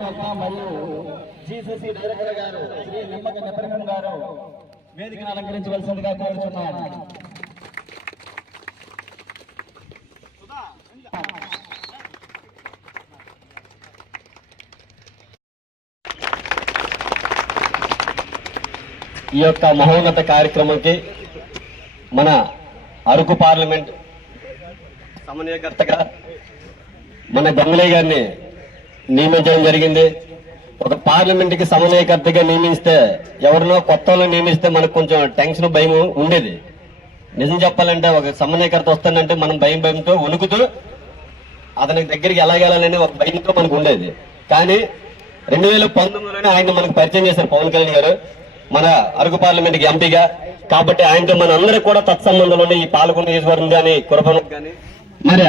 మరియు GCC director గారు శ్రీ నిమ్మక నెపరింగం గారు వేదికను అలంకరించవలసిందిగా కోరుచున్నాను. ఈ యొక్క మహోన్నత కార్యక్రమంకి మన అరకు పార్లమెంట్ సమన్వయకర్తగా మన గంగులయ్య గారిని నియమించడం జరిగింది. ఒక పార్లమెంట్ కి సమన్వయకర్తగా నియమిస్తే ఎవరినో కొత్త నియమిస్తే మనకు కొంచెం టెన్షన్ భయం ఉండేది. నిజం చెప్పాలంటే ఒక సమన్వయకర్త వస్తానంటే మనం భయంతో వణుకుతూ అతని దగ్గరికి ఎలాగెళ్ళాలని ఒక భయంతో మనకు ఉండేది. కానీ 2019లోనే ఆయన మనకు పరిచయం చేశారు పవన్ కళ్యాణ్ గారు మన అరకు పార్లమెంట్ కి ఎంపీగా. కాబట్టి ఆయనతో మన అందరూ కూడా తత్సంబంధంలో ఈ పాలకొండ నియోజకవర్గం కానీ కురపనకు కానీ మరి